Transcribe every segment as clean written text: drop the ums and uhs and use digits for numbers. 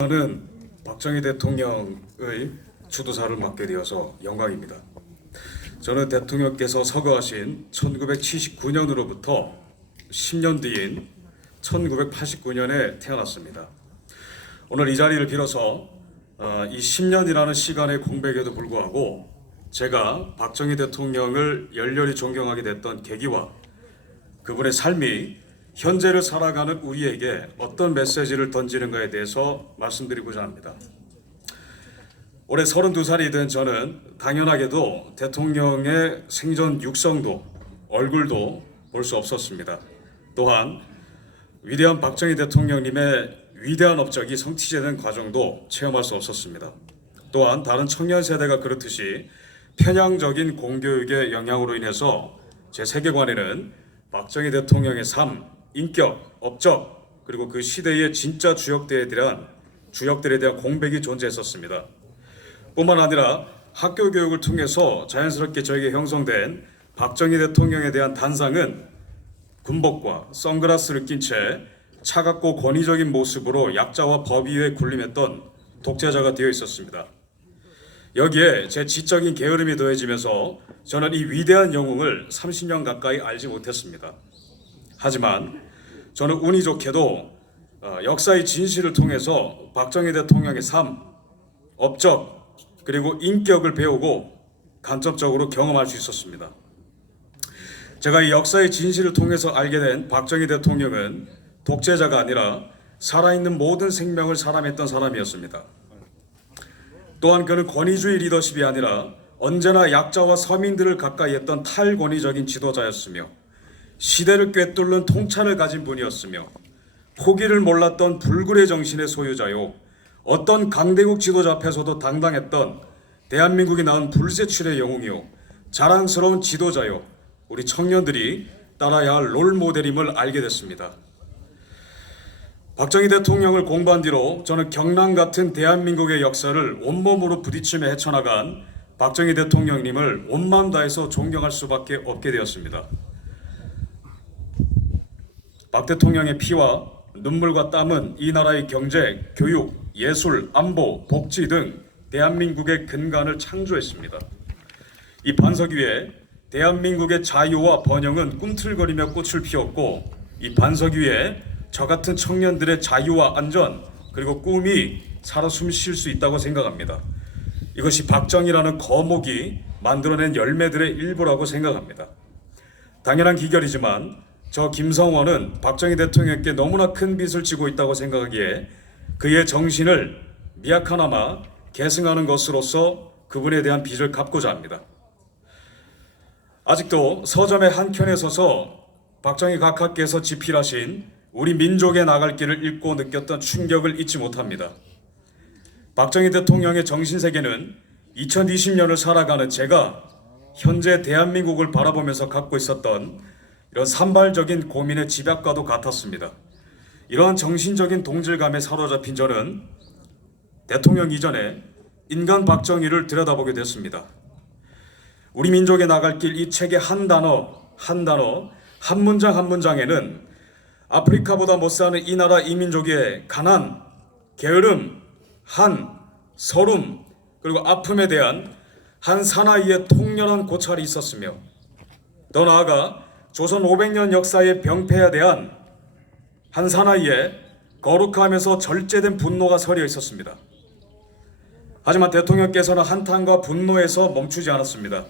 저는 박정희 대통령의 주도사를 맡게 되어서 영광입니다. 저는 대통령께서 서거하신 1979년으로부터 10년 뒤인 1989년에 태어났습니다. 오늘 이 자리를 빌어서 이 10년이라는 시간의 공백에도 불구하고 제가 박정희 대통령을 열렬히 존경하게 됐던 계기와 그분의 삶이 현재를 살아가는 우리에게 어떤 메시지를 던지는가에 대해서 말씀드리고자 합니다. 올해 32살이 된 저는 당연하게도 대통령의 생전 육성도 얼굴도 볼 수 없었습니다. 또한 위대한 박정희 대통령님의 위대한 업적이 성취되는 과정도 체험할 수 없었습니다. 또한 다른 청년 세대가 그렇듯이 편향적인 공교육의 영향으로 인해서 제 세계관에는 박정희 대통령의 삶, 인격, 업적, 그리고 그 시대의 진짜 주역들에 대한 공백이 존재했었습니다. 뿐만 아니라 학교 교육을 통해서 자연스럽게 저에게 형성된 박정희 대통령에 대한 단상은 군복과 선글라스를 낀 채 차갑고 권위적인 모습으로 약자와 법 위에 군림했던 독재자가 되어 있었습니다. 여기에 제 지적인 게으름이 더해지면서 저는 이 위대한 영웅을 30년 가까이 알지 못했습니다. 하지만 저는 운이 좋게도 역사의 진실을 통해서 박정희 대통령의 삶, 업적, 그리고 인격을 배우고 간접적으로 경험할 수 있었습니다. 제가 이 역사의 진실을 통해서 알게 된 박정희 대통령은 독재자가 아니라 살아있는 모든 생명을 사람했던 사람이었습니다. 또한 그는 권위주의 리더십이 아니라 언제나 약자와 서민들을 가까이 했던 탈권위적인 지도자였으며 시대를 꿰뚫는 통찰을 가진 분이었으며 포기를 몰랐던 불굴의 정신의 소유자요, 어떤 강대국 지도자 앞에서도 당당했던 대한민국이 낳은 불세출의 영웅이요, 자랑스러운 지도자요, 우리 청년들이 따라야 할 롤모델임을 알게 됐습니다. 박정희 대통령을 공부한 뒤로 저는 경남 같은 대한민국의 역사를 온몸으로 부딪히며 헤쳐나간 박정희 대통령님을 온 마음 다해서 존경할 수밖에 없게 되었습니다. 박 대통령의 피와 눈물과 땀은 이 나라의 경제, 교육, 예술, 안보, 복지 등 대한민국의 근간을 창조했습니다. 이 반석 위에 대한민국의 자유와 번영은 꿈틀거리며 꽃을 피웠고, 이 반석 위에 저 같은 청년들의 자유와 안전 그리고 꿈이 살아 숨쉴 수 있다고 생각합니다. 이것이 박정희라는 거목이 만들어낸 열매들의 일부라고 생각합니다. 당연한 기결이지만 저 김성원은 박정희 대통령께 너무나 큰 빚을 지고 있다고 생각하기에 그의 정신을 미약하나마 계승하는 것으로서 그분에 대한 빚을 갚고자 합니다. 아직도 서점의 한켠에 서서 박정희 각하께서 집필하신 우리 민족의 나갈 길을 읽고 느꼈던 충격을 잊지 못합니다. 박정희 대통령의 정신세계는 2020년을 살아가는 제가 현재 대한민국을 바라보면서 갖고 있었던 이런 산발적인 고민의 집약과도 같았습니다. 이러한 정신적인 동질감에 사로잡힌 저는 대통령 이전에 인간 박정희를 들여다보게 됐습니다. 우리 민족의 나갈 길 이 책의 한 단어, 한 문장 한 문장에는 아프리카보다 못 사는 이 나라 이 민족의 가난, 게으름, 서름, 그리고 아픔에 대한 한 사나이의 통렬한 고찰이 있었으며, 더 나아가 조선 500년 역사의 병폐에 대한 한 사나이의 거룩하면서 절제된 분노가 서려 있었습니다. 하지만 대통령께서는 한탄과 분노에서 멈추지 않았습니다.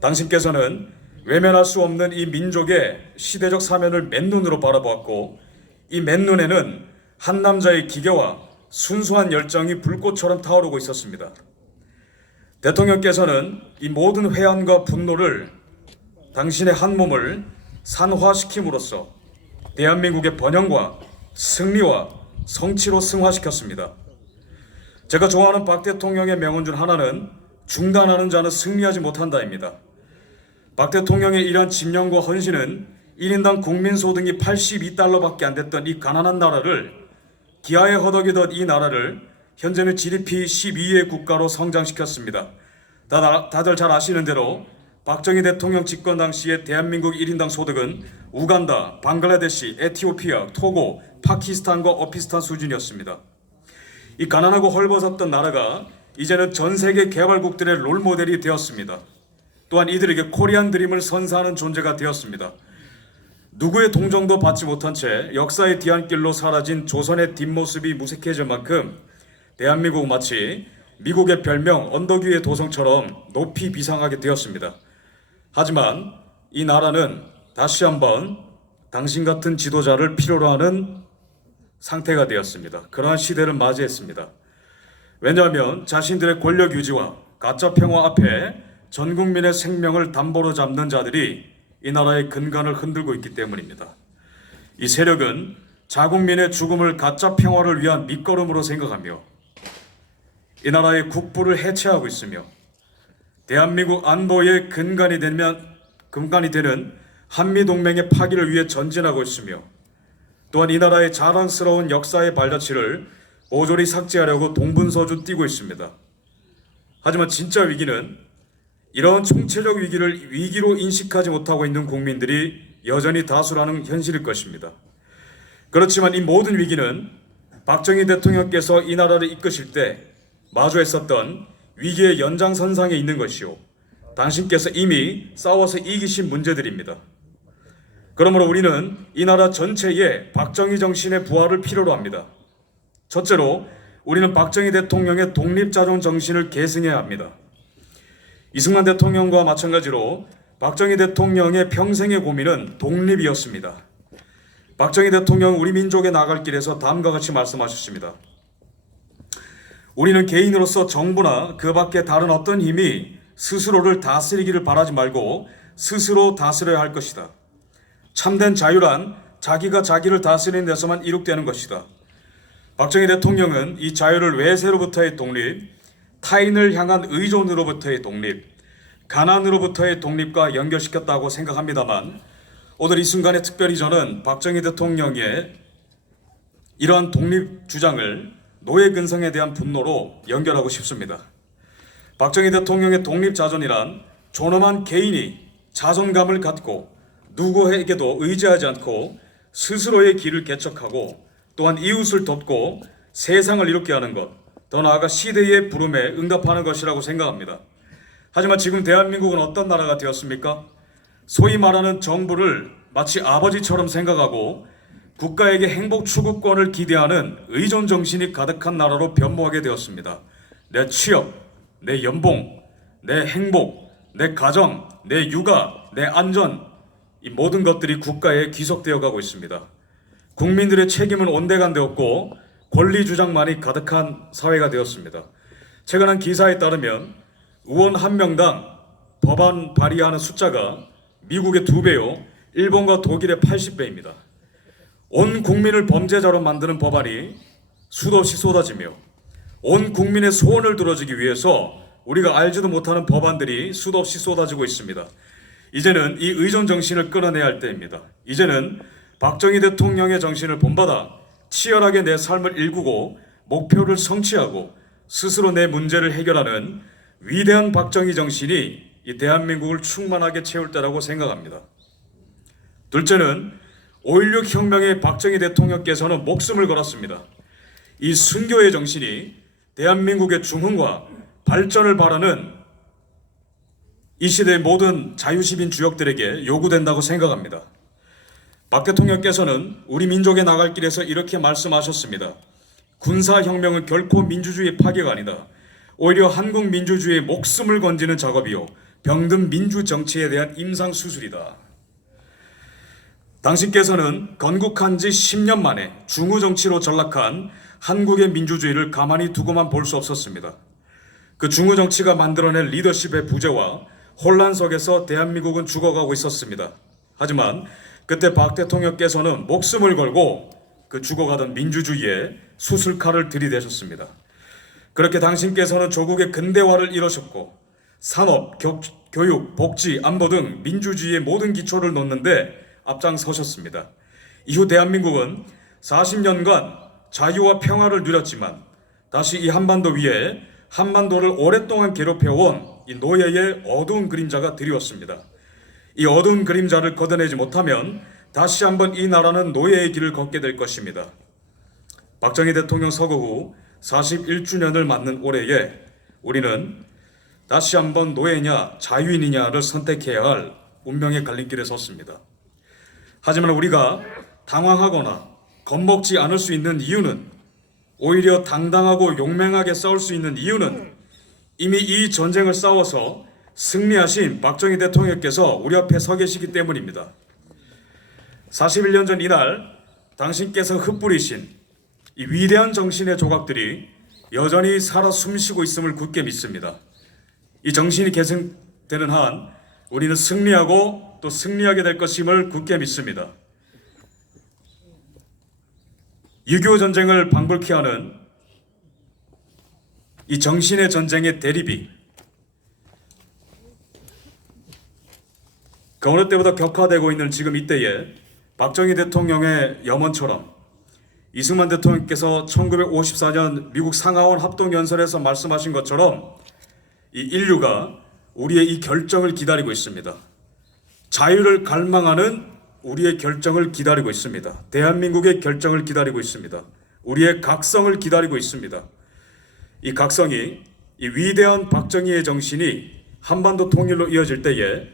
당신께서는 외면할 수 없는 이 민족의 시대적 사면을 맨눈으로 바라보았고, 이 맨눈에는 한 남자의 기계와 순수한 열정이 불꽃처럼 타오르고 있었습니다. 대통령께서는 이 모든 회한과 분노를 당신의 한 몸을 산화시킴으로써 대한민국의 번영과 승리와 성취로 승화시켰습니다. 제가 좋아하는 박 대통령의 명언 중 하나는 중단하는 자는 승리하지 못한다입니다. 박 대통령의 이러한 집념과 헌신은 1인당 국민소득이 82달러밖에 안 됐던 이 가난한 나라를, 기아에 허덕이던 이 나라를 현재는 GDP 12위의 국가로 성장시켰습니다. 다들 잘 아시는 대로 박정희 대통령 집권 당시에 대한민국 1인당 소득은 우간다, 방글라데시, 에티오피아, 토고, 파키스탄과 비슷한 수준이었습니다. 이 가난하고 헐벗었던 나라가 이제는 전 세계 개발국들의 롤모델이 되었습니다. 또한 이들에게 코리안 드림을 선사하는 존재가 되었습니다. 누구의 동정도 받지 못한 채 역사의 뒤안길로 사라진 조선의 뒷모습이 무색해질 만큼 대한민국 마치 미국의 별명 언덕 위의 도성처럼 높이 비상하게 되었습니다. 하지만 이 나라는 다시 한번 당신 같은 지도자를 필요로 하는 상태가 되었습니다. 그러한 시대를 맞이했습니다. 왜냐하면 자신들의 권력 유지와 가짜 평화 앞에 전 국민의 생명을 담보로 잡는 자들이 이 나라의 근간을 흔들고 있기 때문입니다. 이 세력은 자국민의 죽음을 가짜 평화를 위한 밑거름으로 생각하며 이 나라의 국부를 해체하고 있으며 대한민국 안보의 근간이 되는 한미동맹의 파기를 위해 전진하고 있으며 또한 이 나라의 자랑스러운 역사의 발자취를 모조리 삭제하려고 동분서주 뛰고 있습니다. 하지만 진짜 위기는 이런 총체적 위기를 위기로 인식하지 못하고 있는 국민들이 여전히 다수라는 현실일 것입니다. 그렇지만 이 모든 위기는 박정희 대통령께서 이 나라를 이끄실 때 마주했었던 위기의 연장선상에 있는 것이요, 당신께서 이미 싸워서 이기신 문제들입니다. 그러므로 우리는 이 나라 전체에 박정희 정신의 부활을 필요로 합니다. 첫째로 우리는 박정희 대통령의 독립자존 정신을 계승해야 합니다. 이승만 대통령과 마찬가지로 박정희 대통령의 평생의 고민은 독립이었습니다. 박정희 대통령은 우리 민족의 나갈 길에서 다음과 같이 말씀하셨습니다. 우리는 개인으로서 정부나 그 밖에 다른 어떤 힘이 스스로를 다스리기를 바라지 말고 스스로 다스려야 할 것이다. 참된 자유란 자기가 자기를 다스리는 데서만 이룩되는 것이다. 박정희 대통령은 이 자유를 외세로부터의 독립, 타인을 향한 의존으로부터의 독립, 가난으로부터의 독립과 연결시켰다고 생각합니다만, 오늘 이 순간에 특별히 저는 박정희 대통령의 이러한 독립 주장을 노예 근성에 대한 분노로 연결하고 싶습니다. 박정희 대통령의 독립 자존이란 존엄한 개인이 자존감을 갖고 누구에게도 의지하지 않고 스스로의 길을 개척하고 또한 이웃을 돕고 세상을 이롭게 하는 것, 더 나아가 시대의 부름에 응답하는 것이라고 생각합니다. 하지만 지금 대한민국은 어떤 나라가 되었습니까? 소위 말하는 정부를 마치 아버지처럼 생각하고 국가에게 행복 추구권을 기대하는 의존 정신이 가득한 나라로 변모하게 되었습니다. 내 취업, 내 연봉, 내 행복, 내 가정, 내 육아, 내 안전, 이 모든 것들이 국가에 귀속되어 가고 있습니다. 국민들의 책임은 온데간데 없고 권리 주장만이 가득한 사회가 되었습니다. 최근 한 기사에 따르면 의원 한 명당 법안 발의하는 숫자가 미국의 2배요, 일본과 독일의 80배입니다. 온 국민을 범죄자로 만드는 법안이 수도 없이 쏟아지며 온 국민의 소원을 들어주기 위해서 우리가 알지도 못하는 법안들이 수도 없이 쏟아지고 있습니다. 이제는 이 의존 정신을 끊어내야 할 때입니다. 이제는 박정희 대통령의 정신을 본받아 치열하게 내 삶을 일구고 목표를 성취하고 스스로 내 문제를 해결하는 위대한 박정희 정신이 이 대한민국을 충만하게 채울 때라고 생각합니다. 둘째는 5.16 혁명의 박정희 대통령께서는 목숨을 걸었습니다. 이 순교의 정신이 대한민국의 중흥과 발전을 바라는 이 시대의 모든 자유시민 주역들에게 요구된다고 생각합니다. 박 대통령께서는 우리 민족의 나갈 길에서 이렇게 말씀하셨습니다. 군사혁명은 결코 민주주의의 파괴가 아니다. 오히려 한국 민주주의의 목숨을 건지는 작업이요, 병든 민주정치에 대한 임상수술이다. 당신께서는 건국한 지 10년 만에 중우정치로 전락한 한국의 민주주의를 가만히 두고만 볼 수 없었습니다. 그 중우정치가 만들어낸 리더십의 부재와 혼란 속에서 대한민국은 죽어가고 있었습니다. 하지만 그때 박 대통령께서는 목숨을 걸고 그 죽어가던 민주주의에 수술칼을 들이대셨습니다. 그렇게 당신께서는 조국의 근대화를 이루셨고 산업, 교육, 복지, 안보 등 민주주의의 모든 기초를 놓는데 앞장서셨습니다. 이후 대한민국은 40년간 자유와 평화를 누렸지만 다시 이 한반도 위에 한반도를 오랫동안 괴롭혀온 이 노예의 어두운 그림자가 드리웠습니다. 이 어두운 그림자를 걷어내지 못하면 다시 한번 이 나라는 노예의 길을 걷게 될 것입니다. 박정희 대통령 서거 후 41주년을 맞는 올해에 우리는 다시 한번 노예냐 자유인이냐를 선택해야 할 운명의 갈림길에 섰습니다. 하지만 우리가 당황하거나 겁먹지 않을 수 있는 이유는, 오히려 당당하고 용맹하게 싸울 수 있는 이유는 이미 이 전쟁을 싸워서 승리하신 박정희 대통령께서 우리 앞에 서 계시기 때문입니다. 41년 전 이날 당신께서 흩뿌리신 이 위대한 정신의 조각들이 여전히 살아 숨쉬고 있음을 굳게 믿습니다. 이 정신이 계승되는 한 우리는 승리하고 또 승리하게 될 것임을 굳게 믿습니다. 6.25 전쟁을 방불케 하는 이 정신의 전쟁의 대립이 그 어느 때보다 격화되고 있는 지금 이때에 박정희 대통령의 염원처럼 이승만 대통령께서 1954년 미국 상하원 합동연설에서 말씀하신 것처럼 이 인류가 우리의 이 결정을 기다리고 있습니다. 자유를 갈망하는 우리의 결정을 기다리고 있습니다. 대한민국의 결정을 기다리고 있습니다. 우리의 각성을 기다리고 있습니다. 이 각성이, 이 위대한 박정희의 정신이 한반도 통일로 이어질 때에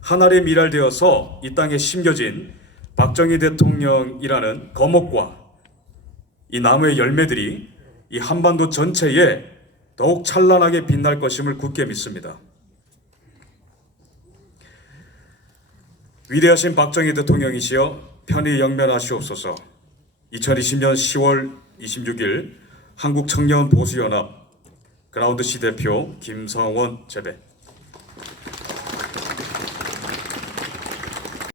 한 알의 밀알되어서 이 땅에 심겨진 박정희 대통령이라는 거목과 이 나무의 열매들이 이 한반도 전체에 더욱 찬란하게 빛날 것임을 굳게 믿습니다. 위대하신 박정희 대통령이시여 편히 영면하시옵소서. 2020년 10월 26일 한국청년보수연합 그라운드 C 대표 김성원 재배.